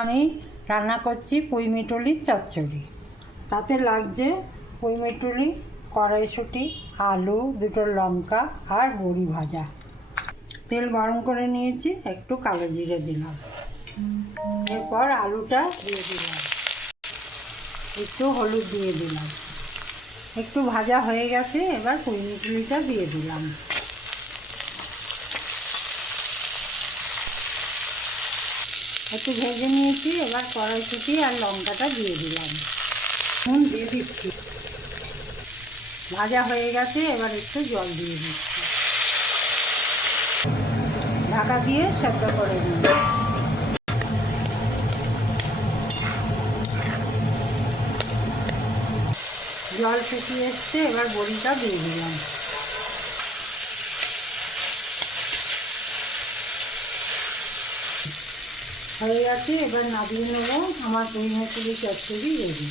আমি রান্না করছি পুঁইমিটুলির চচ্চড়ি। তাতে লাগছে পুঁইমিটুলি, কড়াইশুঁটি, আলু, দুটো লঙ্কা আর বড়ি ভাজা। তেল গরম করে নিয়েছি, একটু কালো জিরে দিলাম, এরপর আলুটা দিয়ে দিলাম, একটু হলুদ দিয়ে দিলাম, একটু ভাজা হয়ে গেছে। এবার পুঁইমিটুলিটা দিয়ে দিলাম, একটু ভেজে নিয়েছি। এবার কড়াইশুঁটি আর লঙ্কাটা দিয়ে দিলাম, নুন দিয়ে দিচ্ছি, ভাজা হয়ে গেছে। এবার একটু জল দিয়ে দিচ্ছি, ঢাকা দিয়ে সেদ্ধ করে দিই। জল শুকিয়ে এসছে, এবার বড়িটা দিয়ে দিলাম, হয়ে গেছে। এবার নামিয়ে নেবো। আমার পুঁইমিটুলি চচ্চড়ি রেডি।